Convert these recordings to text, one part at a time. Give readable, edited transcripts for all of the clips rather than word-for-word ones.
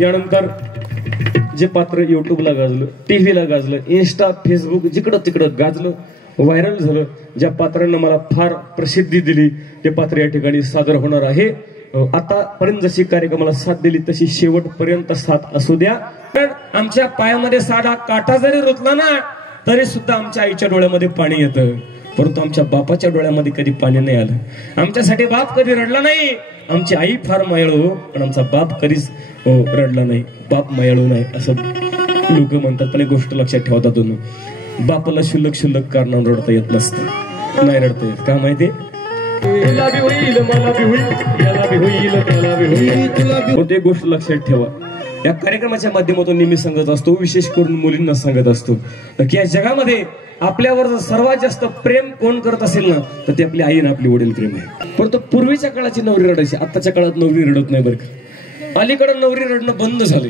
यानंतर जे पात्र युट्यूबला गाजलं, टीव्हीला गाजलं, इन्स्टा फेसबुक जिकडं तिकडं गाजलं, व्हायरल झालं, ज्या पात्रांना मला फार प्रसिद्धी दिली ते पात्र या ठिकाणी सादर होणार आहे. आतापर्यंत जशी कार्यक्रमाला साथ दिली तशी शेवटपर्यंत साथ असू द्या. कारण आमच्या पायामध्ये साधा काटा जरी रुतला ना तरी सुद्धा आमच्या आईच्या डोळ्यामध्ये पाणी येतं, परंतु आमच्या बापाच्या डोळ्यामध्ये कधी पाणी नाही आलं. आमच्यासाठी बाप कधी रडला नाही. आमची आई फार मायाळू पण आमचा बाप कधीच रडला नाही. बाप मायाळू नाही असं लोक म्हणतात, पण एक गोष्ट लक्षात ठेवतात दोन, बापाला शुल्लक शुल्लक कारणानं रडता येत नसतं. नाही रडता येत का माहिती, तुला बी होईल मला बी होईल याला बी होईल त्याला बी होईल. एक गोष्ट लक्षात ठेवा, या कार्यक्रमाच्या माध्यमातून नेहमी सांगत असतो, विशेष करून मुलींना सांगत असतो की या जगामध्ये आपल्यावर जर सर्वात जास्त प्रेम कोण करत असेल ना तर ते आपली आई आणि आपली वडील प्रेम आहे. परंतु पूर्वीच्या काळाची नवरी रडायची, आताच्या काळात नवरी रडत नाही बरं का. अलीकडे नवरी रडणं बंद झाले.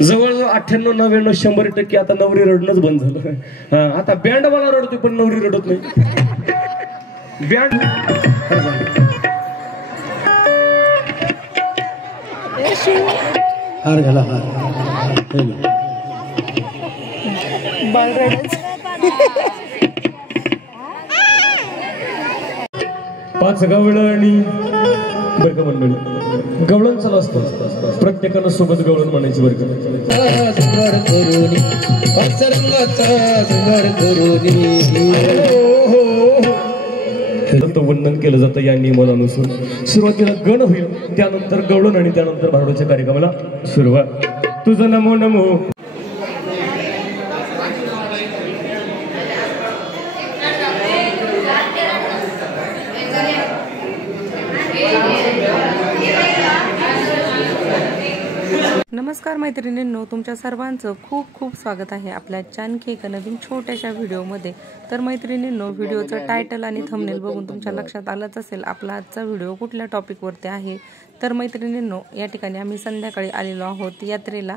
जवळजवळ 98-99-100% आता नवरी रडणंच बंद झालं. आता बँड वाला रडतोय पण नवरी रडत नाही. बँड हार घाला हार पाच गवळणी बरं का मंडळी, गवळण चालू असतं, प्रत्येकानं सोबत गवळण म्हणायची बरं का. वंदन केलं जातं या नियमानुसार. सुरुवातीला गण होईल, त्यानंतर गवळण आणि त्यानंतर भारुडाच्या कार्यक्रमाला सुरुवात. तुझं नमो नमो. नमस्कार मैत्रिणींनो, तुमच्या सर्वांचं खूप खूप स्वागत आहे आपल्या आणखी एका नवीन छोट्याशा व्हिडिओमध्ये. तर मैत्रिणींनो, व्हिडिओचं टायटल आणि थंबनेल बघून तुमच्या लक्षात आलंच असेल आपला आजचा व्हिडिओ कुठल्या टॉपिकवरती आहे. तर मैत्रिणींनो, या ठिकाणी आम्ही संध्याकाळी आलेलो आहोत यात्रेला.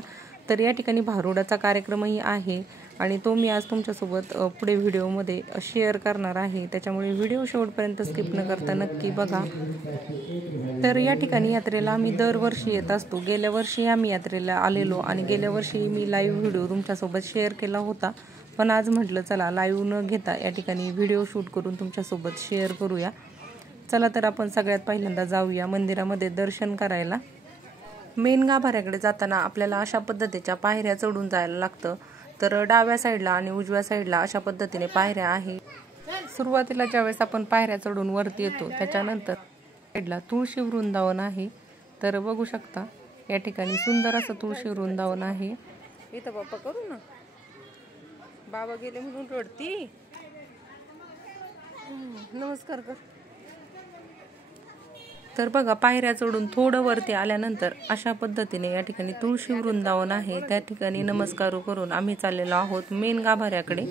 तर या ठिकाणी भारुडाचा कार्यक्रमही आहे आणि तो मी आज तुमच्यासोबत पुढे व्हिडिओमध्ये शेअर करणार आहे, त्याच्यामुळे व्हिडिओ शेवटपर्यंत स्किप न करता नक्की बघा. तर या ठिकाणी यात्रेला आम्ही दरवर्षी येत असतो. गेल्या वर्षी आम्ही यात्रेला आलेलो आणि गेल्या वर्षी मी लाईव्ह व्हिडिओ तुमच्यासोबत शेअर केला होता, पण आज म्हटलं चला लाईव्ह न घेता या ठिकाणी व्हिडिओ शूट करून तुमच्यासोबत शेअर करूया. चला तर आपण सगळ्यात पहिल्यांदा जाऊया मंदिरामध्ये दर्शन करायला. मेन गाभाऱ्याकडे जाताना आपल्याला अशा पद्धतीच्या पायऱ्या चढून जायला लागतं. तर डाव्या साईडला आणि उजव्या साईडला अशा पद्धतीने पायऱ्या आहे. सुरुवातीला ज्यावेळेस आपण पायऱ्या चढून वरती येतो त्याच्यानंतर साईडला तुळशी वृंदावन आहे. तर बघू शकता या ठिकाणी सुंदर असं तुळशी वृंदावन आहे. इथं बाप्पा करू ना, बाबा गेले म्हणून रडती. नमस्कार कर. तर बघा, पायऱ्या चढून थोडं वरती आल्यानंतर अशा पद्धतीने या ठिकाणी तुळशी वृंदावन आहे. त्या ठिकाणी नमस्कार करून आम्ही चाललेलो आहोत मेन गाभाऱ्याकडे.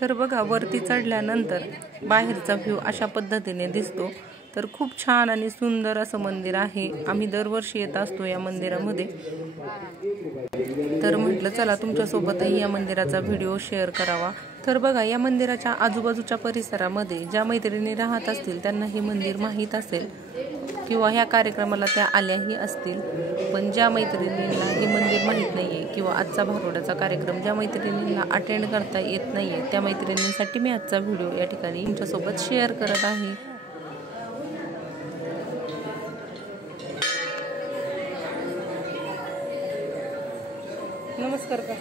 तर बघा, वरती चढल्यानंतर बाहेरचा व्ह्यू अशा पद्धतीने दिसतो. तर खूप छान आणि सुंदर असं मंदिर आहे. आम्ही दरवर्षी येत असतो या मंदिरामध्ये. तर म्हटलं चला तुमच्यासोबतही या मंदिराचा व्हिडिओ शेअर करावा. तर बघा, या मंदिराच्या आजूबाजूच्या परिसरामध्ये ज्या मैत्रिणी राहत असतील त्यांना हे मंदिर माहीत असेल किंवा ह्या कार्यक्रमाला त्या आल्याही असतील. पण ज्या मैत्रिणींना हे मंदिर माहीत नाहीये किंवा आजचा भारुडाचा कार्यक्रम ज्या मैत्रिणींना अटेंड करता येत नाहीये त्या मैत्रिणींसाठी मी आजचा व्हिडिओ या ठिकाणी तुमच्यासोबत शेअर करत आहे. नमस्कार का.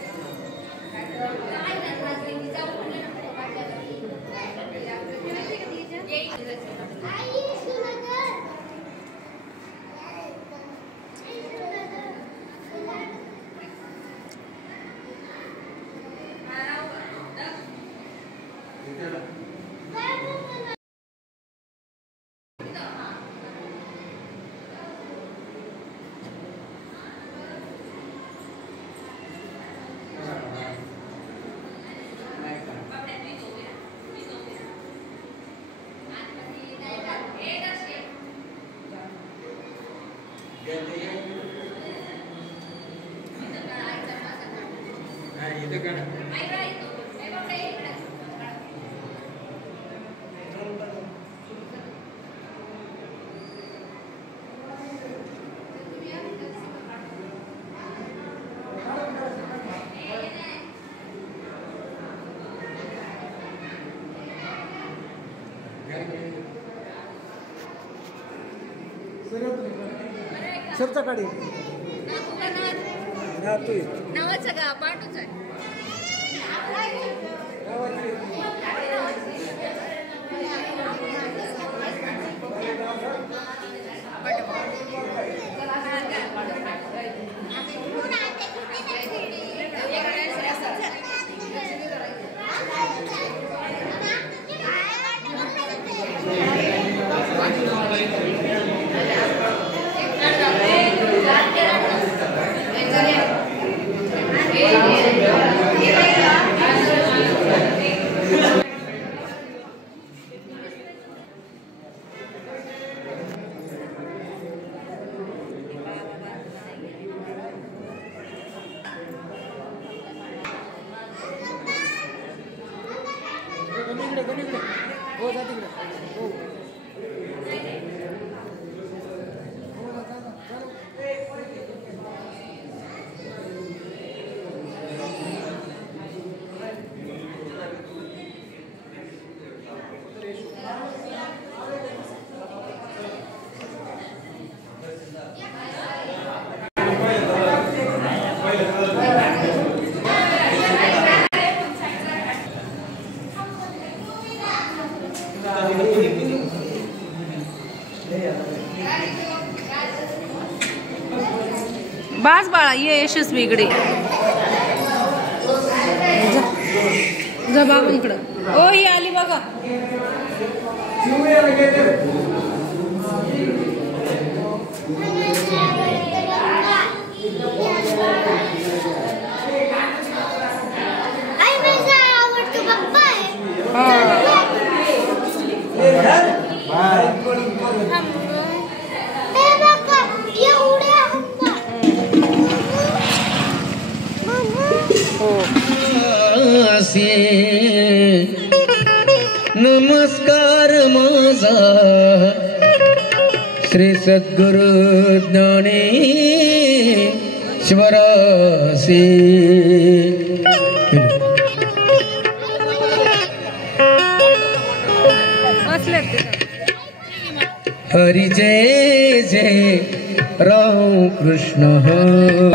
शब्द काढी नावाचं का पाठवच आहे बास बाळा ये यशस्वी इकडे जा बाबा इकडं ओ ही आली बघा नमस्कार माझा श्री सद्गुरु ज्ञानेश्वरासी हरि जय जय राम कृष्ण हरि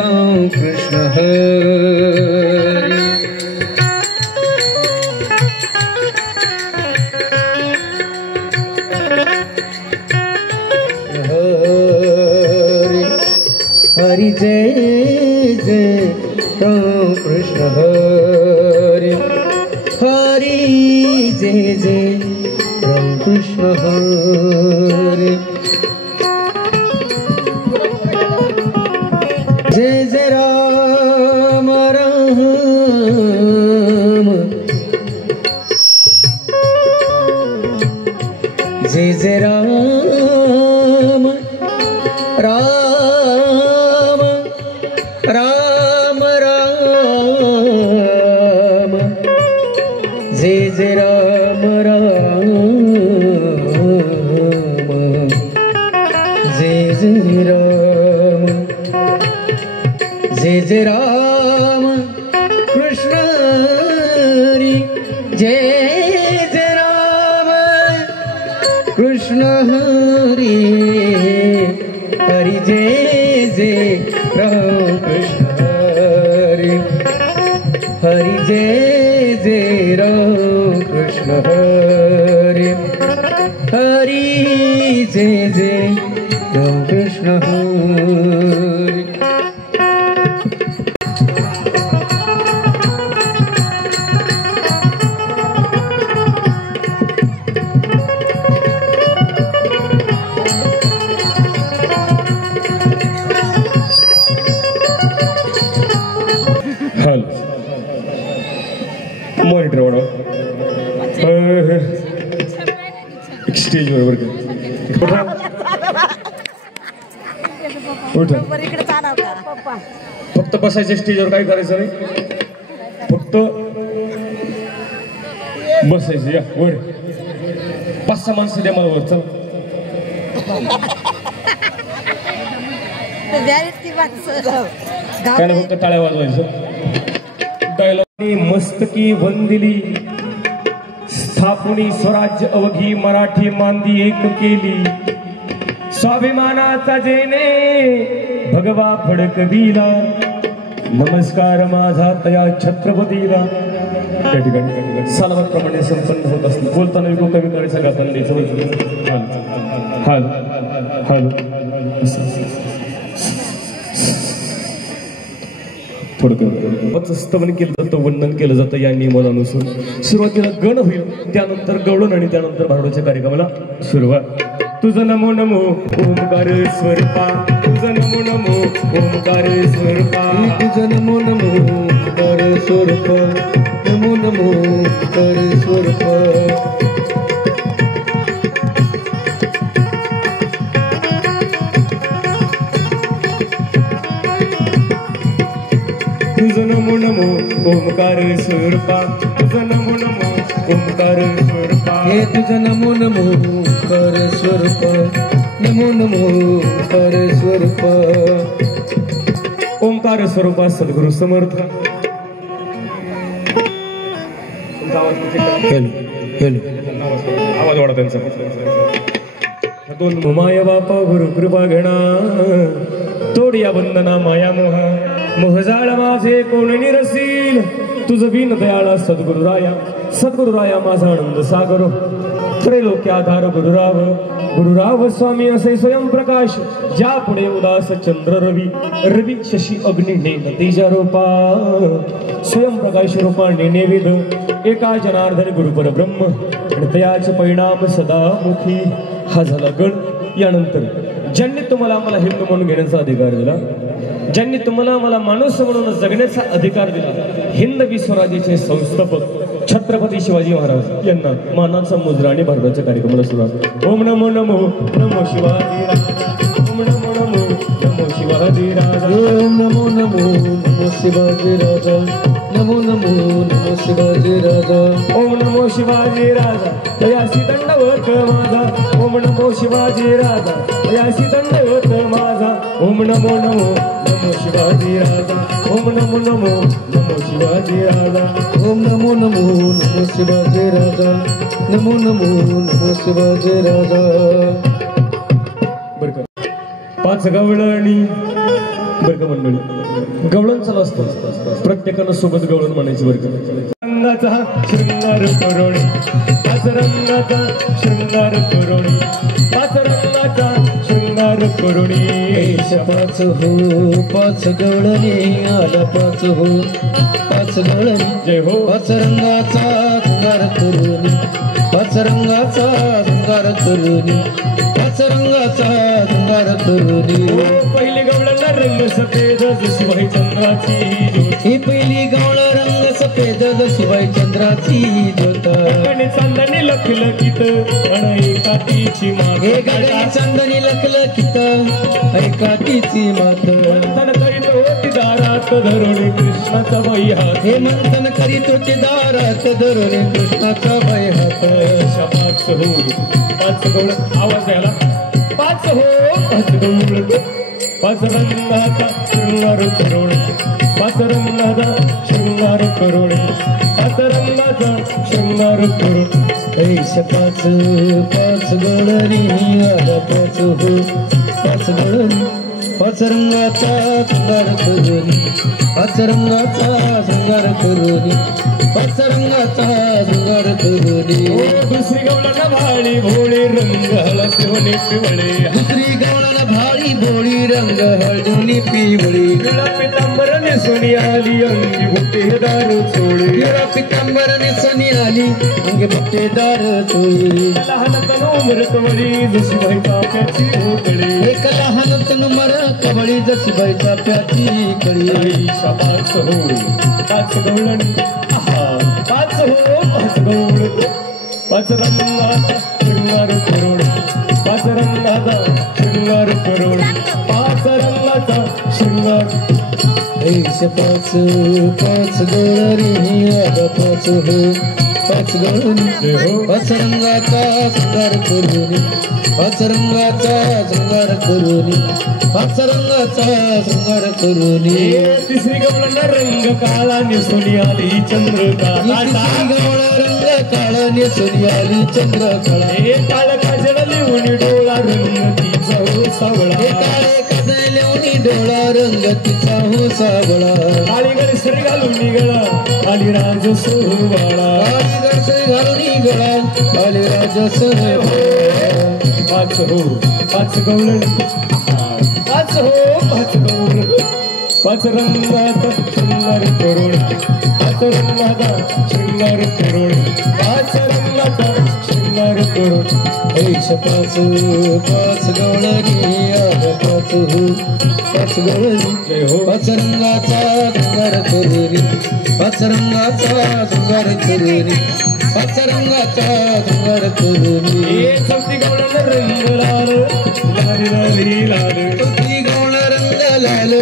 हरि जय जय राम कृष्ण हरि हरि जय जय राम कृष्ण हरि जय जय राम राम जय जय राम राम राम राम जय जय राम राम जय जय राम जय जय राम कृष्ण हरि जय जय राम कृष्ण हरि हरि जय जय राम कृष्ण हरि हरि जय जय राम कृष्ण हरि हरि जय जय राम कृष्ण हरि मॉनिटर वाढव स्टेज वर फक्त बसायचं स्टेजवर काय करायचं नाही फक्त बसायचं या वर 5-6 माणसं द्या मला वर चल काय नाही फक्त टाळ्या वाजवायचं डायलॉग मस्तकी वंदिली स्थापनी स्वराज्य अवघी मराठी मांदी एक केली स्वाभिमानाचा जेने भगवा फडक दिला, नमस्कार माझा तया छत्रपतीला. त्या ठिकाणी सालावतप्रमाणे संपन्न होत असते. बोलताना विको कमी करायचा गाताना द्यायचं. हाल हाल थोडं स्तवन केलं जातं, वंदन केलं जातं या नियमानुसार. सुरुवातीला गण होईल, त्यानंतर गवळण आणि त्यानंतर भारुडाच्या कार्यक्रमाला सुरुवात. तुझं नमो नमो ओमकार स्वरूपा, तुझं नमो नमो ओमकार स्वरूपा, तुझं नमो नमो ओंकार स्वरूपा, नमो नमो ओंकार स्वरूपा. तुझं नमो नमो ओमकार स्वरूपा, तुझं नमो नमो ओमकार स्वरूपा. हे तुझं नमो नमो ओंकार स्वरूपा, नमो नमो ओंकार स्वरूपा. ओंकार स्वरूपा सद्गुरु समर्थ. आवाज वाढा त्यांचा. दोन माया बापा गुरु कृपा घेणा, तोडिया वंदना माया मोहा, मोहजाळ माझे कोण निरसील, तुझ बिन दयाळा सद्गुरुराया, सद्गुरुराया माझा आनंद सागर, त्रैलोक्य आधार गुरुराव, गुरुराव स्वामी असे स्वयंप्रकाश, ज्या पुढे उदास चंद्र रवी, रवी शशी अग्नि नेन तेजा रूपा, स्वयंप्रकाश रूपा नेनेविद, एका जनार्दन गुरु परब्रह्म, आणि तयाचे परिणाम सदा मुखी. हा झाला गण. यानंतर ज्यांनी तुम्हाला मला हिंदू म्हणून घेण्याचा अधिकार दिला, ज्यांनी तुम्हाला मला माणूस म्हणून जगण्याचा अधिकार दिला, हिंदवी स्वराज्याचे संस्थापक छत्रपती शिवाजी महाराज यांना मानाचा मुजरा आणि भारताच्या कार्यक्रमाला सुरुवात. ओम नमो नमो नमो शिवाजी राजा, ओम नमो नमो नमो शिवाजी राजा, ओम नमो नमो नमो शिवाजी राजा, नमो नमो नमो शिवाजी राजा. ओम नमो शिवाजी राजा तयासी दंडवत माझा, ओम नमो शिवाजी राजा तयासी दंडवत माझा, ओम नमो नमो नमो शिवाजी राजा, ओम नमो नमो नमो शिवाजी राजा, ओम नमो नमो नमो शिवाजी राजा, नमो नमो नमो शिवाजी राजा. बर का, 5 गवळणी बर का मंडळी, गवळण चालू असतं, प्रत्येकानं सोबत गवळण म्हणायची बर का. रंगाचा शृंगार करोणी, 5 रंगाचा शृंगार करोणी, 5 रंगाचा शृंगार करोणी. 5 हो 5 गवळणी आला, 5 हो 5 गवळणी. जय हो. 5 रंगाचा शृंगार करोणी, 5 रंगाचा शृंगार करोणी, 5 रंगाचा शृंगार करोणी. पहिली गवळणला रंग सफेद जशीबाई चंद्राची ज्योत, ही पहिली गवळ रंग सफेद जशीबाई चंद्राची ज्योत. गणे चांदणी लखलखित आणि एकातीची माग, हे गगनी चांदणी लखलखित ऐका तिची मात. मंथन करीत होती दारात धरून कृष्णाचा बाई हात, हे मंथन करीत होते दारात धरून कृष्णाचा बाई हात. 5 हो 5 गवळ. आवाज द्यायला. 5 हो 5 गवळ, 5 रंगाचा शृंगार करोणी, 5 रंगाचा शृंगार करोणी, 5 रंगाचा शृंगार करोणी. 5 गवळणी आला, 5 हो 5 गवळणी. 5 रंगाचा शृंगार करोणी, 5 रंगाचा शृंगार करोणी, 5 रंगाचा शृंगार करोणी. दुसरी गवळण भाळी भोळी रंग हळदोनी पिवळे, दुसरी गवळण भाळी भोळी रंग हळदोनी पिवळी. निळा पितांबर नेसोनी आली अंगी बुट्टेदार चोळी, निळा पितांबर नेसोनी आली अंगी बुट्टेदार चोळी. लहान तनु मृतवळी जशीबाई चाफ्याची भोकळी, एक लहान तनु कवळी जशीबाई चाफ्याची कळी. 5 हो 5 गवळणी. 5 हो 5 गवळ. 5 रंगाचा शृंगार करोणी, 5 रंगाचा शृंगार करोणी, 5 रंगाचा शृंगार. 5 गवळणी आला, 5 हो 5 गवळणी. 5 रंगाचा शृंगार करोणी, 5 रंगाचा शृंगार करोणी, 5 रंगाचा शृंगार करोणी. तिसरी गवळण रंग काळा नेसोनी आली चंद्रकाला, गवळ रंग काळा नेसोनी आली चंद्रकळा. काळ काजळ लिहून डोळा रंग तिचा सावळा काळे कजल्यावनी डोळा रंग तिचा हो सावळा काळी गळसरी घालून निघळा आली राज सोहळा काळी गळसरी घालून निघळा आली राज सोहळा पाच हो पाच गवळण पाच हो पाच गवळण पाच रंगाचा शृंगार करुण पाच रंगाचा शृंगार करुण पाच रंगाचा शृंगार करुण ऐश पाच पाच गवळणी आग पाच हो पाच गवळणी पाच रंगाचा शृंगार करुणी पाच रंगाचा शृंगार करुणी पाच रंगाचा शृंगार करुणी हे चौथी गवळण रंग लाल लाल लाली लाल चौथी गवळ रंग लाल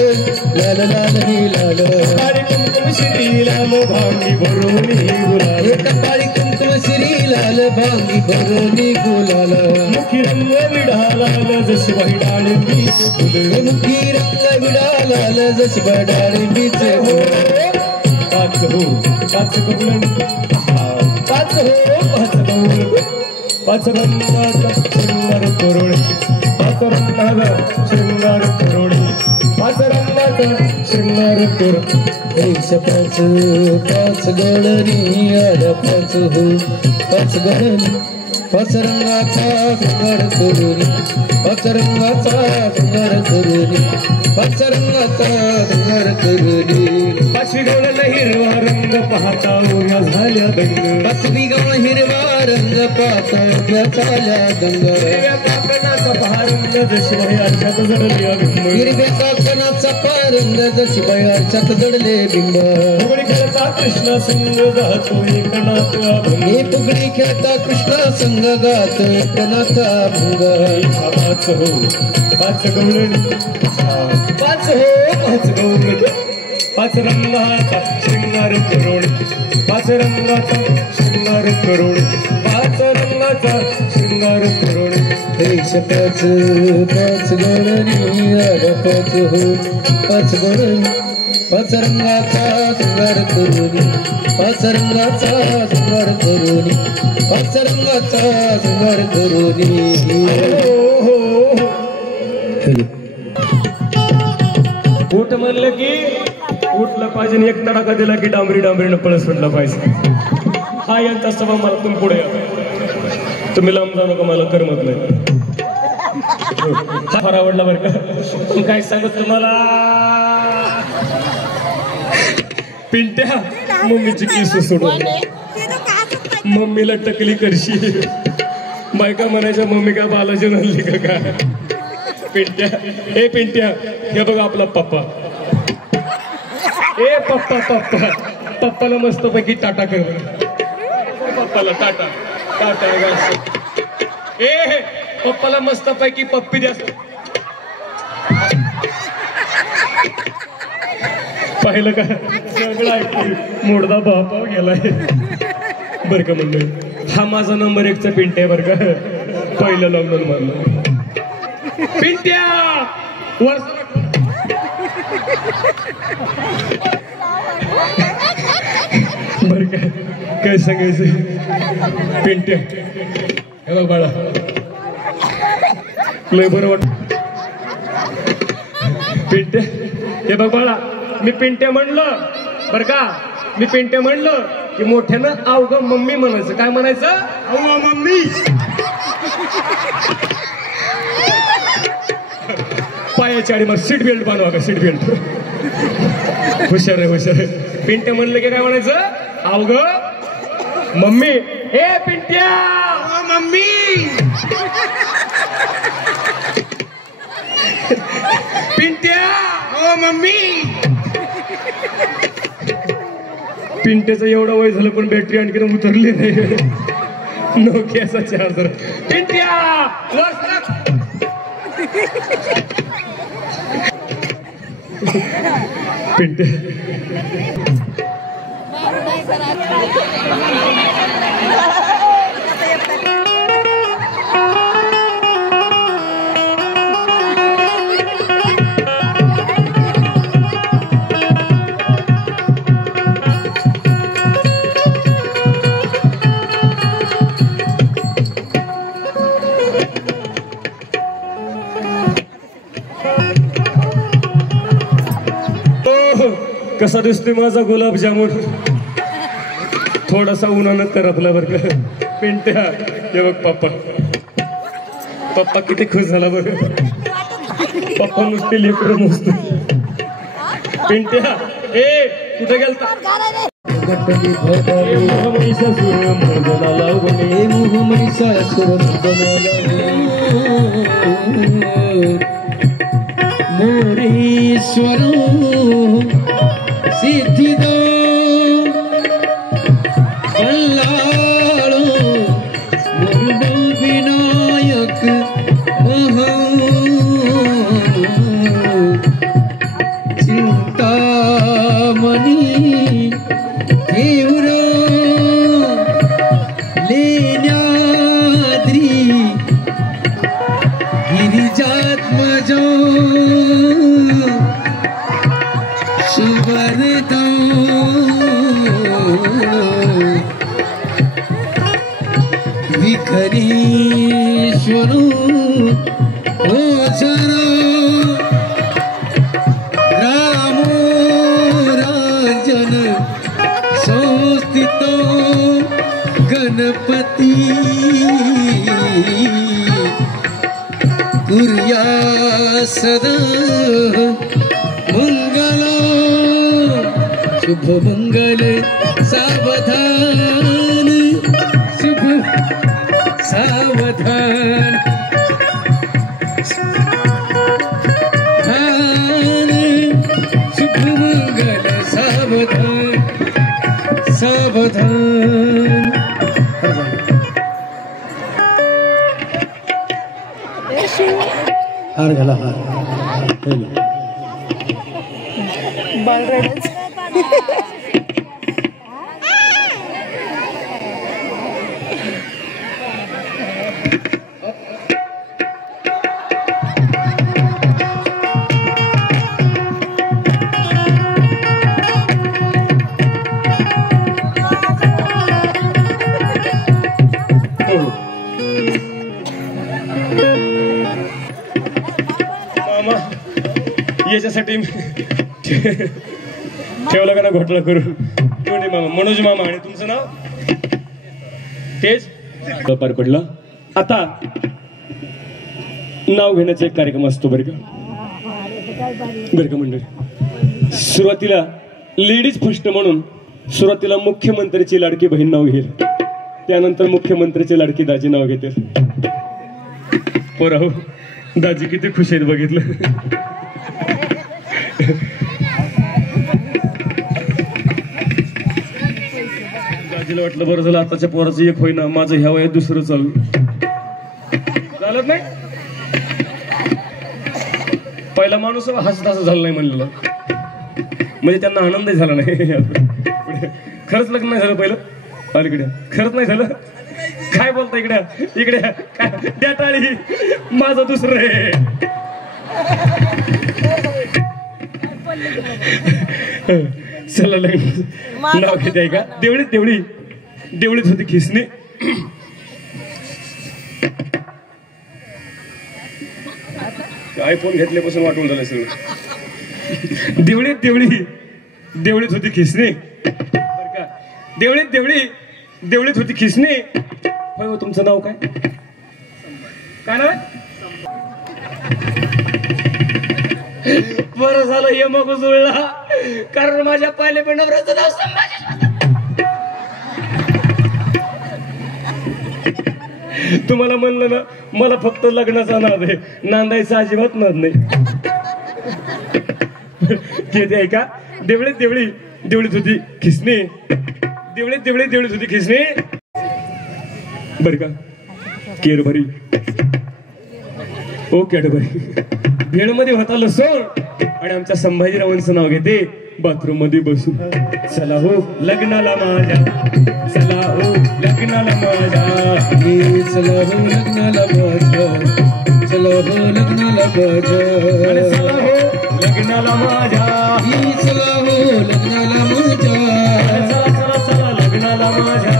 लाल लाल ही लाल काळी कुंकुम श्री लाल भांगी भरून गुलाल काळी कुंकुम श्री लाल भांगी भरून गुलाल मुखी रंग विडा लाल जशी वाही डाळिंबीचे फुल मुखी रंग विडा लाल जशी डाळिंबीचे पाच हो पाच गवळण पाच हो पाच गवळण पाच रंगाचा शृंगार करुण पाच रंगाचा शृंगार करुण पाच रंगाचा शृंगार करुण ऐश पाच पाच गवळणी आल्या पाच हो पाच गवळणी पाच रंगाचा शृंगार करुणी पाच रंगाचा शृंगार करुणी पाच रंगाचा शृंगार करुणी पाचवी गवळण हिरवा रंग पाहता उभ्या झाल्या दंग पाचवी गवळ हिरवा रंग पाहता उभ्या झाल्या दंग हिरव्या काकणाचा पहारंग जशी वही आरशात जडली अभिंब हिरव्या काकणाचा पारंग जशी बयाच्यात जडले बिंब फुगडी खेळता कृष्ण संग जातो एकनाथ अभंग हे फुगडी खेळता कृष्ण संग गात एकनाथा भंग पाच हो पाच गवळणी पाच हो पाच गवळणी पाच रंगाचा शृंगार करुण पाच रंगाचा शृंगार करुण पाच रंगाचा शृंगार करुण ऐश पाच पाच गवळणी आल्या पाच हो पाच गवळणी पाच रंगाचा शृंगार करुणी पाच रंगाचा शृंगार करुणी पाच रंगाचा शृंगार करुणी उठ म्हणलं की उठलं पाहिजे आणि एक तडाखा दिला की डांबरी डांबरीनं पळस सुटला पाहिजे हा यांचा स्वभाव मला तुम्ही पुढे या. तुम्ही लांब जाऊ नका मला करमत नाही हा फार आवडला बरं का काय सांगत तुम्हाला पिंट्या मम्मीची केस सोडून मम्मीला टकली करशी बायका म्हणायच्या मम्मी का बालाजी आणली का काय पिंट्या ए पिंट्या हे बघा आपला पप्पा ए पप्पा पप्पा पप्पाला मस्त पैकी टाटा कर पप्पाला टाटा टाटा ए पप्पाला मस्त पैकी पप्पी द्या पाहिलं का सगळं ऐकून मोडदा बापाव गेलाय बर का म्हणलं हा माझा नंबर 1चा पिंट्या बर का पहिलं लॉकडाऊन मारलं पिंट्या बर काय सांगायचं पिंट्या हे बघ बाळा लय बरं वाट पिंट्या हे बघ बाळा मी पिंट्या म्हणलं बर का मी पिंट्या म्हणलं की मोठ्यानं अवघ मम्मी म्हणायचं काय म्हणायचं अवघ मम्मी पायाच्या आडी मग सीट बेल्ट बांधवा का सीट बेल्ट हुशार आहे हुशार आहे पिंट्या म्हणलं की काय म्हणायचं अवघ मम्मी ए पिंट्या मम्मी पिंट्या ओ मम्मी पिंट्याचं एवढं वय झालं पण बॅटरी आणखी उतरली नाही नोकियाचा चार्जर पिंट्या पिंट्या कसा दिसतोय माझा गुलाबजामुन थोडासा उन्हानं करपला बरं का पिंट्या हे बघ पप्पा किती खुश झाला बरं पप्पा नुसते लेकरं मस्त पिंट्या ए कुठे गेलता महिषासुर मर्दना लावणे महिषासुर मोरेश्वर सिद्धिदो बल्लाळो मुरुडो विनायक चिंतामणी तीव्र लेण्याद्री गिरिजात्मजो सुवर्णो विखरीश्वरो ओझरो रामो राजन संस्थितो गणपती कुर्या सदा मंगल शुभ मंगल सावधान शुभ सावधान शुभ मंगल सावधान सावधान हार घाला हार मामा याच्यासाठी ठेवला का ना घोटाळा करून दोन्ही मामा मनोज मामा आणि तुमचं नाव तेच पार पडला आता नाव घेण्याचा एक कार्यक्रम असतो बरं का मंडळी सुरुवातीला लेडीज फर्स्ट म्हणून सुरुवातीला मुख्यमंत्र्याची लाडकी बहीण नाव घेईल त्यानंतर मुख्यमंत्र्याची लाडकी दाजी नाव घेते पोराहो दाजी किती खुश आहेत बघितलं दाजीला वाटलं बरं झालं आताच्या पोराचं एक होईना माझं ह्या वयात दुसरं चालू चालत नाही पहिला माणूस हसत झाला नाही म्हणलेलं म्हणजे त्यांना आनंदही झाला नाही खरंच लग्न नाही झालं पहिलं अलीकडे खरंच नाही झालं काय बोलता इकडे काय द्या टाळी माझं दुसरं आहे चला लग्न नाव घेते आहे का देवळीत होती खिसणे आयफोन घेतल्यापासून वाटून झालं सगळं देवळीत होती खिसणे बरं का देवळीत होती खिसणे होय हो तुमचं नाव काय नाव आहे बरं झालं हे मग जुळला कारण माझ्या पहिले पण नवऱ्याचं नाव संभाजी तुम्हाला म्हणलं ना मला फक्त लग्नाचा नाद आहे नांदायचा अजिबात नाद नाही घेते आहे का देवळीत होती खिसणे देवळीत होती खिसणे बर का केरभरी ओ कॅडबरी भेळ मध्ये होता लसूण आणि आमच्या संभाजीरावांचं नाव घेते बाथरूम मध्ये बसून चला हो लग्नाला माझ्या चला हो लग्नाला माझ्या चला हो लग्नाला माझ्या चला हो लग्नाला माझ्या चला हो लग्नाला माझ्या चला हो लग्नाला माझ्या चला लग्नाला माझ्या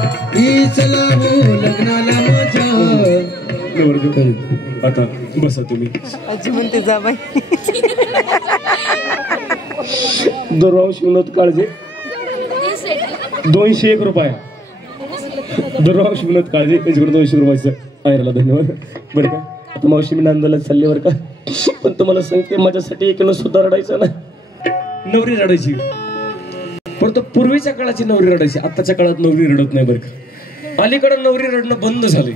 चला हो लग्नाला माझ्या आता बसा तुम्ही आजी म्हणते जा बाई दररोज विनोद काळजे 201 रुपये. दररोज विनोद काळजे त्यांच्याकडे 200 रुपयाचं आयराला धन्यवाद. बरं का आता मावशी मी नांदायला चालले बरं का, पण तुम्हाला सांगते माझ्यासाठी एक सुद्धा रडायचं ना. नवरी रडायची, परंतु पूर्वीच्या काळाची नवरी रडायची, आताच्या काळात नवरी रडत नाही बरं का. अलीकडे नवरी रडणं बंद झाले.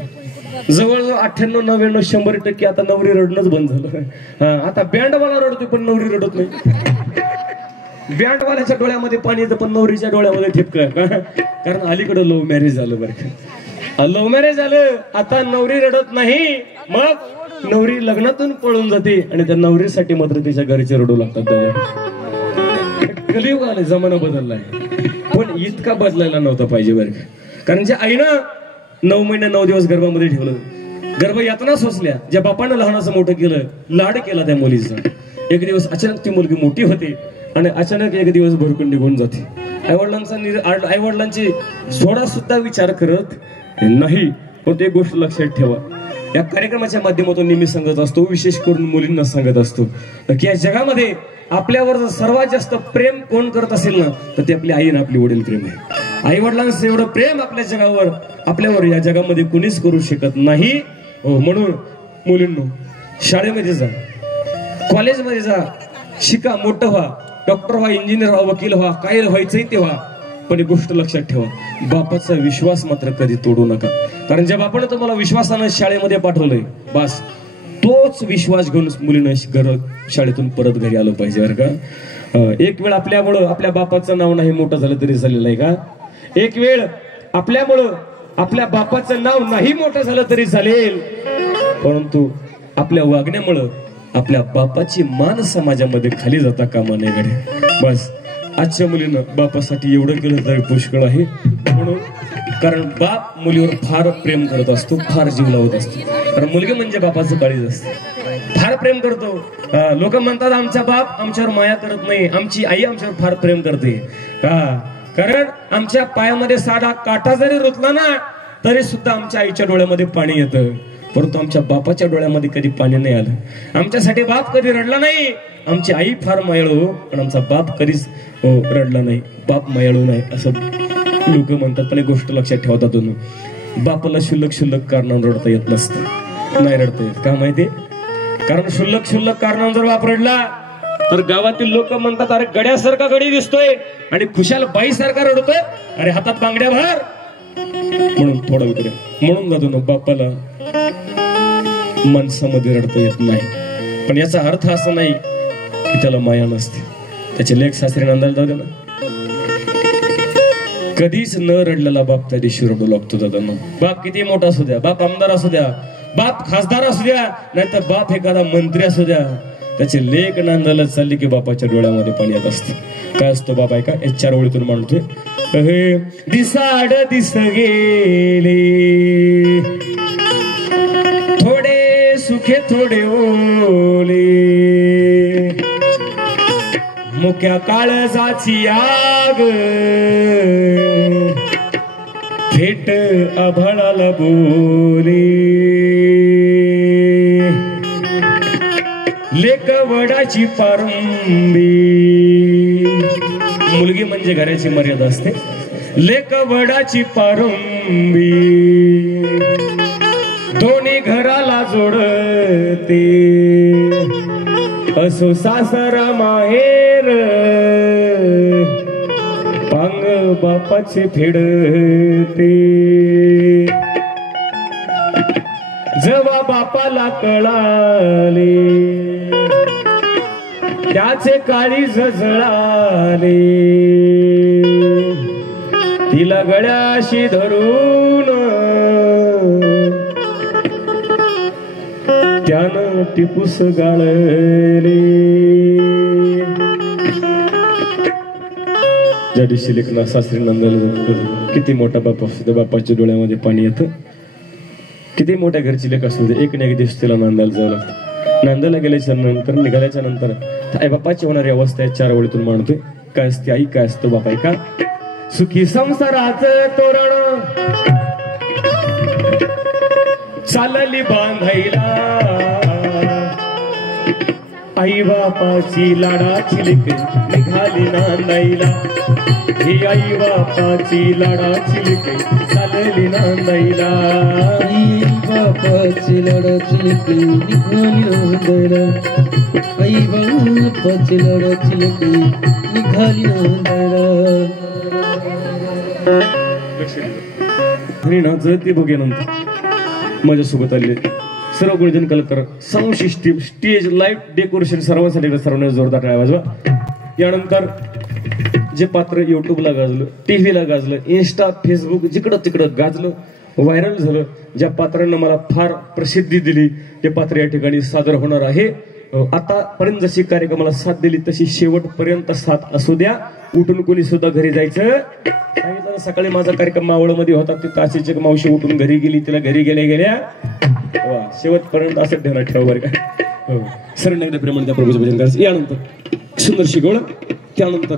जवळजवळ 98, 99, 100% आता नवरी रडणंच बंद झालं. आता बँडवाला रडतोय पण नवरी रडत नाही. बँडवाल्याच्या डोळ्यामध्ये पाणी येतं पण नवरीच्या डोळ्यामध्ये ठिपकं. कारण अलीकडे लव्ह मॅरेज झालं बरं का. लव्ह मॅरेज झालं, आता नवरी रडत नाही, मग नवरी लग्नातून पळून जाते आणि त्या नवरीसाठी मात्र तिच्या घरचे रडू लागतात. कलियुग आले, जमाना बदललाय, पण इतका बदलायला नव्हता पाहिजे बरं का. कारण ज्या आईनं 9 महिने 9 दिवस गर्भामध्ये ठेवलं, गर्भ यातना सोसल्या, ज्या बापानं लहानाचं मोठं केलं, लाड केला त्या मुलीचा, एक दिवस अचानक ती मुलगी मोठी होते आणि अचानक एक दिवस भरकून निघून जाते. आईवडिलांची थोडा सुद्धा विचार करत नाही. पण एक गोष्ट लक्षात ठेवा, या कार्यक्रमाच्या माध्यमातून नेहमी सांगत असतो, विशेष करून मुलींना सांगत असतो की या जगामध्ये आपल्यावर जर सर्वात जास्त प्रेम कोण करत असेल ना, तर ते आपली आई आणि आपली वडील प्रेम आहे. आई वडिलांचं एवढं प्रेम आपल्यावर या जगामध्ये कुणीच करू शकत नाही. म्हणून मुलींनो, शाळेमध्ये जा, कॉलेजमध्ये जा, शिका, मोठं व्हा, डॉक्टर व्हा, इंजिनियर व्हा, वकील व्हा, काय व्हायचंय ते व्हा. पण एक गोष्ट लक्षात ठेवा, बापाचा विश्वास मात्र कधी तोडू नका. कारण ज्या बापानं तुम्हाला विश्वासानं शाळेमध्ये पाठवलंय, बस तोच विश्वास घेऊन मुलीनं शाळेतून परत घरी आलं पाहिजे बरं का. एक वेळ आपल्यामुळं आपल्या बापाचं नाव नाही मोठं झालं तरी चालेल आहे का. एक वेळ आपल्यामुळं आपल्या बापाचं नाव नाही मोठं झालं तरी चालेल, परंतु आपल्या वागण्यामुळं आपल्या बापाची मान समाजामध्ये खाली जाता कामा नये गड्या. बस आजच्या मुलीनं बापासाठी एवढं केलं तरी पुष्कळ आहे. म्हणून कारण बाप मुलीवर फार प्रेम करत असतो, फार जीव लावत असतो. कारण मुलगी म्हणजे बापाचं काळीज असते, फार प्रेम करतो. लोक म्हणतात आमचा बाप आमच्यावर माया करत नाही, आमची आई आमच्यावर फार प्रेम करते का. कारण आमच्या पायामध्ये साधा काटा जरी रुतला ना, तरी सुद्धा आमच्या आईच्या डोळ्यामध्ये पाणी येतं, परंतु आमच्या बापाच्या डोळ्यामध्ये कधी पाणी नाही आलं. आमच्यासाठी बाप कधी रडला नाही. आमची आई फार मायाळू, पण आमचा बाप कधीच रडला नाही. बाप मायाळू नाही असं लोक म्हणतात, पण एक गोष्ट लक्षात ठेवतात, बापाला शुल्लक कारणांवर रडता येत नसतं. नाही रडता येत का माहितीये. कारण शुल्लक कारणांवर जर बाप रडला तर गावातील लोक म्हणतात, अरे गड्यासारखा गडी दिसतोय आणि खुशाल बाईसारखा रडतोय, अरे हातात बांगड्या भर. म्हणून थोडा विचार, म्हणून जातो ना बापाला माणसामध्ये रडता येत नाही. पण याचा अर्थ असा नाही की त्याला माया नसते. त्याचे लेख सासरे नांदायला जाऊ दे ना. कधीच न रडलेला बाप त्या दिवशी रडू लागतो दादा. बाप किती मोठा असू द्या, बाप आमदार असू द्या, बाप खासदार असू द्या, नाहीतर बाप एखादा मंत्री असू द्या, त्याचे लेख नांदायला चालले की बापाच्या डोळ्यामध्ये पाणी येत असतं. काय असतो बाप ऐका, 4 ओळीतून मांडतोय. दिसाड दिस गेले थोडे सुखे थोडे ओले, मुक्या काळजाची आग थेट आभाळाला बोले, लेक वडाची पारंबी. मुलगी म्हणजे घराची मर्यादा असते. लेक वडाची पारंबी दोन्ही घराला जोडते, असो सासरा माहेर पांग बापाचे फेडते. जेव्हा बापाला कळाले त्याचे काळीज जळाले, तिला गळ्याशी धरून त्यानं टिपूस गाळले. ज्या दिवशी लेखना सासरी नंदाला किती मोठा बाप असतो त्या बापाच्या डोळ्यामध्ये पाणी येतं. किती मोठ्या घरची लेख असू दे, एक ना एक दिवस तिला नांदायला जावं लागतं. नांदायला गेल्याच्या नंतर, निघाल्याच्या नंतर आई बापाची होणारी अवस्था 4 ओळीतून मांडतोय. काय असते आई, काय असतो बाप ऐका. सुखी संसाराचं तोरण चालली बांधायला, आई बापाची लाडाची लेकरी निघाली नांदाईला, ही आई बापाची लाडाची लेकरी चालली नांदाईला, आई बापाची लाडाची लेकरी निघाली नांदायला, आई बापाची लाडाची लेकरी निघाली नांदायला. आणि ना जळती बघेनंतर माझ्यासोबत आले सर्व गुणजन कलाकार, sound system, stage, light, decoration सर्वांसाठी सर्वांना जोरदार टाळ्या वाजवा. यानंतर जे पात्र युट्यूबला गाजलं, टीव्हीला गाजलं, इन्स्टा, फेसबुक जिकडं तिकडं गाजलं, व्हायरल झालं, ज्या पात्रांना मला फार प्रसिद्धी दिली ते पात्र या ठिकाणी सादर होणार आहे. आतापर्यंत जशी कार्यक्रमाला साथ दिली तशी शेवटपर्यंत साथ असू द्या. उठून कोणी सुद्धा घरी जायचं सांगितलं. सकाळी माझा कार्यक्रम मावळमध्ये होता, ते काशीची मावशी उठून घरी गेली, तिला घरी गेल्या वा शेवटपर्यंत असं ठेवणार ठेव बरं का. हो सर एकदा प्रेमाने त्या प्रभूचं भजन करायचं. यानंतर सुंदर शिकवलं, त्यानंतर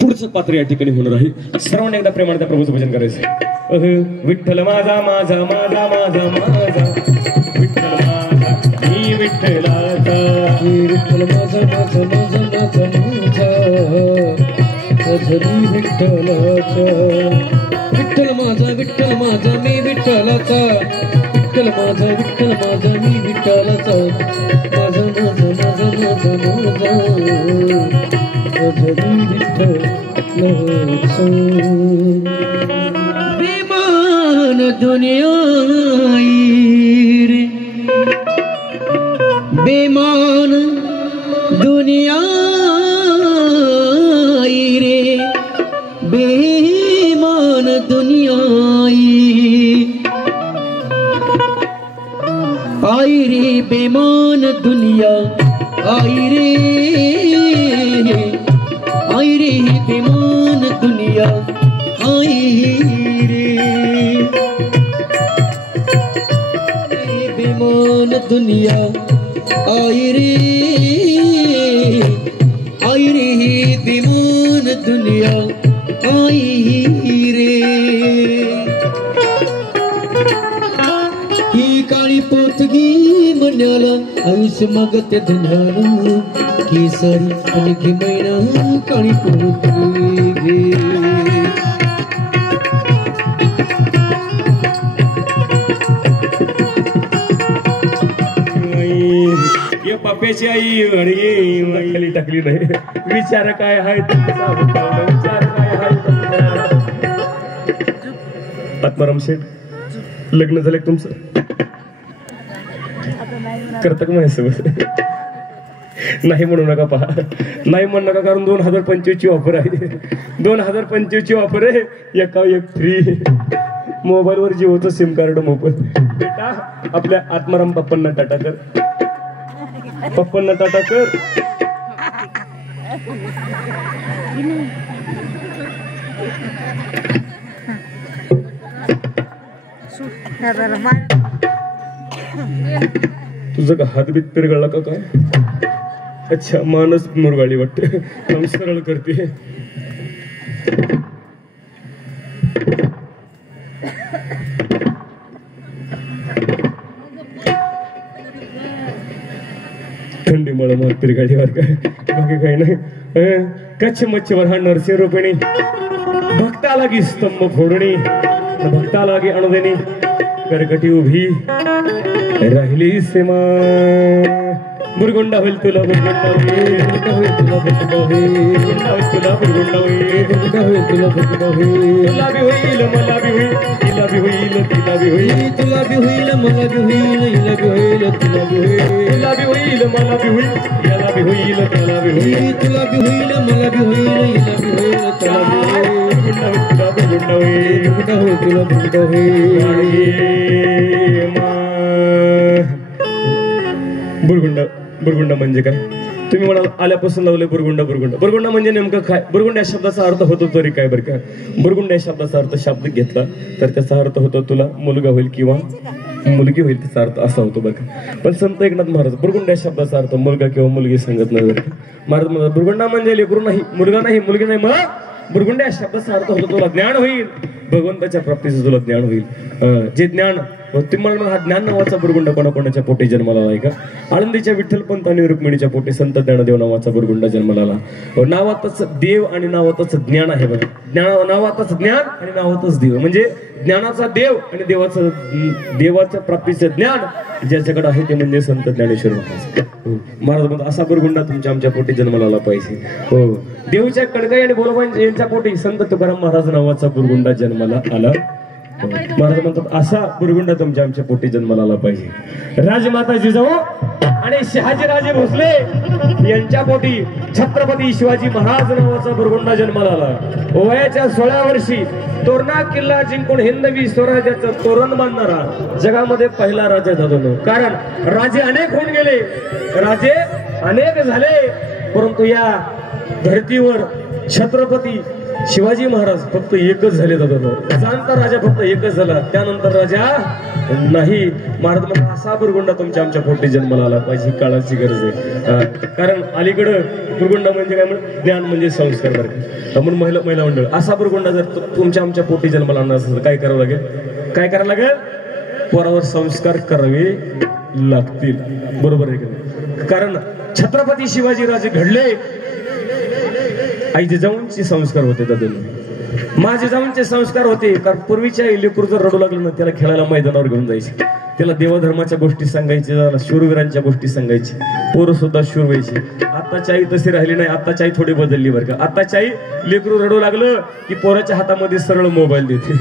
पुढचं पात्र या ठिकाणी होणार आहे. सर्वांनी एकदा प्रेमाने त्या प्रभूचं भजन करायचं. विठ्ठल माझा माझा माझा माझा माझा विठ्ठल माझा मी विठ्ठलाचा, विठ्ठल माझा माझा माझा माझा माझा मी विठ्ठलाचा, विठ्ठल माझा विठ्ठल माझा मी विठ्ठलाचा, विठ्ठल माझा विठ्ठल माझा मी विठ्ठलाचा, माझा माझा माझा माझा माझा माझा मी विठ्ठलाचा. बेमान दुनिया रे, बेमान दुनिया रे, बेमान दुनिया आई रे, बेमान दुनिया आई रे, आई रे बेमान दुनिया आई रे, बेमान दुनिया आई रे, आई रे बेमान दुनिया आई रे. ही काळी पोतगी मन्याला आयुष्य मागते धन्याला, केसरी आणि घे मैना काळी पोतगी घे. पप्प्याची आई अरे खाली टाकली नाही. विचार काय आहे विचार काय आहे. आत्माराम शेठ लग्न झालं तुमचं करता का माझ्यासोबत? नाही म्हणू नका, पहा नाही म्हणू नका, कारण 2025 ची ऑफर आहे. 2025 ची ऑफर आहे, एका एक फ्री. मोबाईलवर जिओचं सिम कार्ड मोफत. बेटा आपल्या आत्माराम पप्पांना टाटा कर, पप्पांना टाटा कर. तुझं का हातबीत पिरगळला का काय? अच्छा मानस मुरगाळी वाटते. काम सरळ करते. थंडी मला मग पिरगाडीवर काय बाकी काही नाही. कच्छ मच्छीवर हा नरसे रोपणी, भक्ता लागी स्तंभ फोडणी, भक्ता लागी अणुदेणी, करकटी उभी राहिली सीमा. बुरगुंडा होईल तुला, बुरगुंडा होईल तुला, बुरगुंडा होईल तुला, बुरगुंडा होईल तुला, बुरगुंडा होईल. तुला बी होईल, मला बी होईल, तिला बी होईल, तिला बी होईल, तुला बी होईल, मला बी होईल, हिला बी होईल, तुला बी होईल, तुला बी होईल, मला बी होईल, याला बी होईल, त्याला बी होईल, तुला बी होईल, मला बी होईल, हिला बी होईल, त्याला बी होईल. बुरगुंडा होईल तुला, बुरगुंडा होईल, बुरगुंडा होईल तुला, बुरगुंडा होईल. बुरगुंडा बुरगुंडा म्हणजे काय? तुम्ही म्हणाल आल्यापासून लावले बुरगुंडा. बुरगुंडा बुरगुंडा म्हणजे नेमकं काय? बुरगुंडा या शब्दाचा अर्थ होतो तरी काय बरं का? बुरगुंडा या शब्दाचा अर्थ शाब्दिक घेतला तर त्याचा अर्थ होतो तुला मुलगा होईल किंवा मुलगी होईल, त्याचा अर्थ असा होतो बरं का. पण संत एकनाथ महाराज बुरगुंडा या शब्दाचा अर्थ मुलगा किंवा मुलगी सांगत नाही बरं का. महाराज म्हणतात बुरगुंडा म्हणजे लेकरू नाही, मुलगा नाही, मुलगी नाही, मग बुरगुंडा या शब्दाचा अर्थ होतो तुला ज्ञान होईल, भगवंताच्या प्राप्तीचं तुला ज्ञान होईल. जे ज्ञान तुम्हाला हा ज्ञान नावाचा बुरगुंडा कोणाकोणाच्या पोटी जन्माला आलाय का? आळंदीच्या विठ्ठलपंत आणि रुक्मिणीच्या पोटी संत ज्ञानदेव नावाचा बुरगुंडा जन्माला आला. नावातच देव आणि नावातच ज्ञान आहे बघा. नावातच ज्ञान आणि नावातच देव, म्हणजे ज्ञानाचा देव आणि देवाच्या प्राप्तीचं ज्ञान ज्याच्याकडे आहे ते म्हणजे संत ज्ञानेश्वर महाराज म्हणतात असा बुरगुंडा तुमच्या आमच्या पोटी जन्माला आला पाहिजे. हो, देवच्या कडकाई आणि बोलबाई यांच्या पोटी संत तुकाराम महाराज नावाचा बुरगुंडा जन्माला आला. महाराज म्हणतात असा बुरगुंडा तुमच्या आमच्या पोटी जन्माला आला पाहिजे. राजमाता जिजाऊ आणि शहाजीराजे भोसले यांच्या पोटी छत्रपती शिवाजी महाराज नावाचा बुरगुंडा जन्माला आला. वयाच्या 16 वर्षी तोरणा किल्ला जिंकून हिंदवी स्वराज्याचं तोरण बांधणारा जगामध्ये पहिला राजा झालो. कारण राजे अनेक होऊन गेले, राजे अनेक झाले, परंतु या धर्तीवर छत्रपती शिवाजी महाराज फक्त एकच झाले दादा. जाणता राजा फक्त एकच झाला, त्यानंतर राजा नाही. महाराज म्हणतात असा बुरगुंडा तुमच्या आमच्या पोटी जन्माला आला पाहिजे. काळाची गरज आहे. कारण अलीकडं बुरगुंडा म्हणजे काय म्हणजे ज्ञान म्हणजे संस्कार बरं. म्हणून महिला मंडळ असा बुरगुंडा जर तुमच्या आमच्या पोटी जन्माला आणणार असेल तर काय करावं लागेल? काय करावं लागेल? पोरावर संस्कार करावे लागतील. बरोबर आहे का? कारण छत्रपती शिवाजीराजे घडले आई जिजाऊंचे संस्कार होते दादा, माझे जिजाऊंचे संस्कार होते. कारण पूर्वीच्या लेकरू जर रडू लागलं ना त्याला खेळायला मैदानावर घेऊन जायचे, त्याला देवधर्माच्या गोष्टी सांगायचे, त्याला शूरवीरांच्या गोष्टी सांगायची. पोरं सुद्धा शूर व्हायची. आताची आई तशी राहिली नाही, आताची आई थोडी बदलली बरं का. आताची आई लेकरू रडू लागलं की पोराच्या हातामध्ये सरळ मोबाईल देते,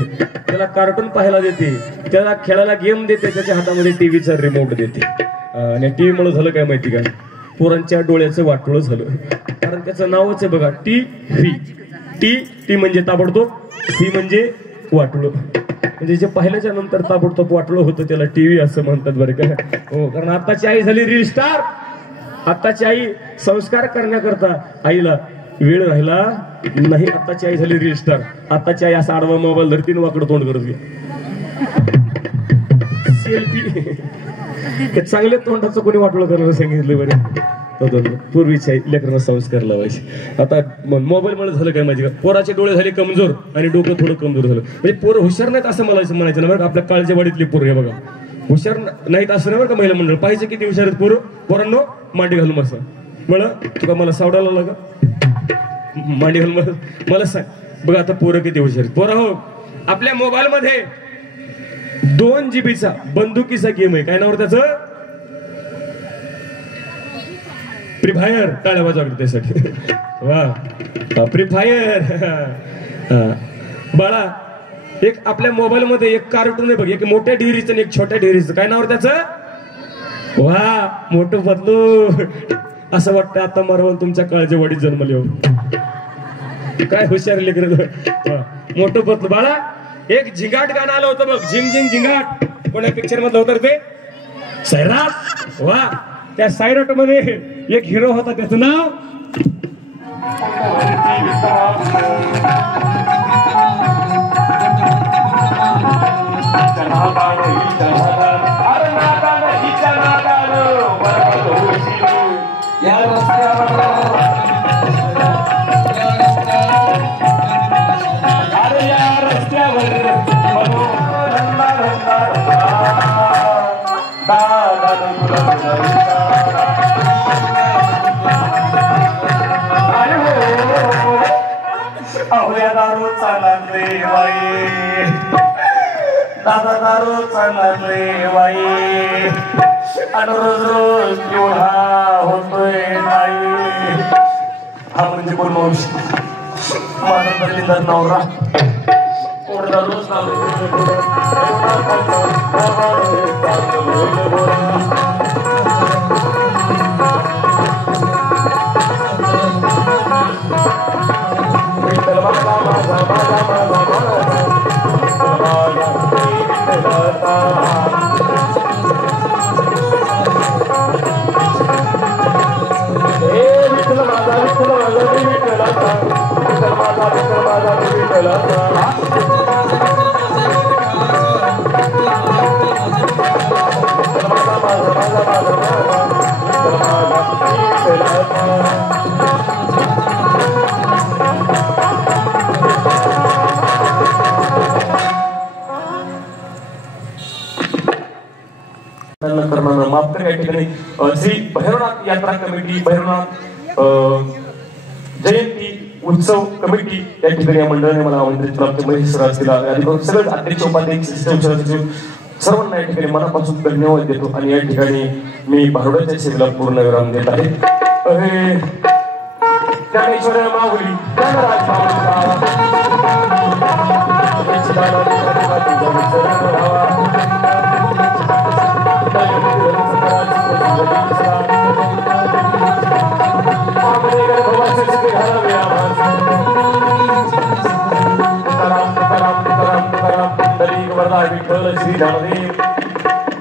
त्याला कार्टून पाहायला देते, त्याला खेळायला गेम देते, त्याच्या हातामध्ये टीव्हीचा रिमोट देते. आणि टीव्ही मुळे झालं काय माहिती का? पोरांच्या डोळ्याचं वाटोळं झालं. कारण त्याचं नावच आहे बघा टी टी म्हणजे ताबडतोब, ही म्हणजे वाटोळं. म्हणजे जे पाहिल्याच्या नंतर ताबडतोब वाटोळं होतं त्याला टीव्ही असं म्हणतात बरं का. हो, कारण आताची आई झाली रील स्टार. आताची आई संस्कार करण्याकरता आईला वेळ राहिला नाही. आताची आई झाली रील स्टार. आताची आई असा आडवा मोबाईल धरतीन वाकडं तोंड करत सेल्फी. चांगल्या तोंडाचं कोणी वाटोळं करायला सांगितलं बरं? पूर्वीच्या लेकरांना संस्कार लावायचे. आता मोबाईल मुळे झालं काय माहिती का? पोराचे डोळे झाले कमजोर आणि डोकं थोडं कमजोर झालं. म्हणजे पोरं हुशार नाहीत असं मला म्हणायचं ना बरं. आपल्या काळच्या वाडीतली पोरं हे बघा हुशार नाहीत असं नाही बरं का. महिला मंडळ पाहिजे किती हुशार आहेत पोरं. पोरांनो मांडी घालून बसा. मला तुका मला सावडायला लागा मांडी घालून मला सांग बघा आता पोरं किती हुशार आहेत. पोरं हो, आपल्या मोबाईल मध्ये 2 GB बंदुकीचा गेम आहे. काय नाव त्याचं? Free fire. टाळ्या वाजवा त्यासाठी. वा, फ्री फायर. बाळा एक आपल्या मोबाईल मध्ये एक कार्टून आहे बघ, एक मोठ्या ढिरीचं आणि एक छोट्या ढिरीचं. काय नाव त्याचं? वा, मोठं बदलू. असं वाटतं आता मारवून तुमच्या काळच्या वाडीत जन्मले हो. काय हुशार लेकर. मोठं बदलू. बाळा एक झिंगाट गाणं आलं होतं बघ, झिंग झिंग झिंगाट. कोणत्या पिक्चर मधलं होतं ते? सैराट. वा, त्या सैराट मध्ये एक हिरो होता, त्याचं नाव दादा दारू चालले बाई आणि रोज रोज एवढा होतोय नाही. हा म्हणजे कोण वंश माझा दलिंदर नवरा ओढला रोज यात्रा कमिटी भैरवनाथ जयंती उत्सव कमिटी या ठिकाणी या मंडळाने मला आमंत्रित केलं. आमचे महेश सर असतील सगळे अध्यक्ष उपाध्यक्ष सिस्टम सचिव सर्वांना या ठिकाणी मनापासून धन्यवाद देतो आणि या ठिकाणी मी भारुडाच्या सेवेला पूर्ण विराम देत आहे. ज्ञानेश्वर माऊली ज्ञानराज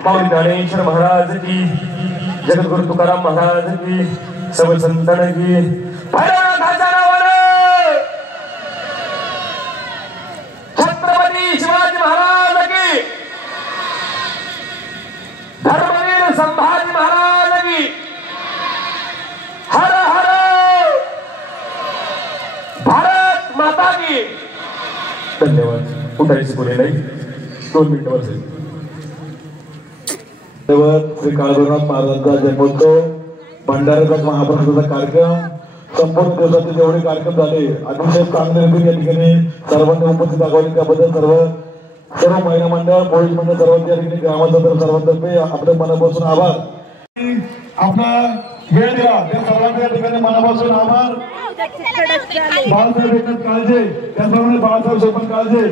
माऊली ज्ञानेश्वर महाराज की, जगद्गुरु तुकाराम महाराज की, सब संतान की, छत्रपती शिवाजी महाराज की, धर्मवीर संभाजी महाराज की, हर हर भारत माता की. धन्यवाद. उठायचे कोणी नाही, 2 मिनिटं बसेल. श्री काळभैरवनाथ महाराजांचा जन्मोत्सव भंडाऱ्याचा महाप्रसादाचा कार्यक्रम संपूर्ण दिवसाचे जेवढे कार्यक्रम झाले अतिशय चांगले रीतीने या ठिकाणी सर्वांनी उपस्थित दाखवले. त्याबद्दल सर्व महिला मंडळ पोलीस मंडळ सर्वांच्या या ठिकाणी ग्रामस्थांतर्फे सर्वांतर्फे आपल्या मनापासून आभार. आपला वेळ दिला त्या सर्वांच्या या ठिकाणी मनापासून आभार. बाळासाहेब एकनाथ काळजे त्याचप्रमाणे बाळासाहेब सोपन काळजे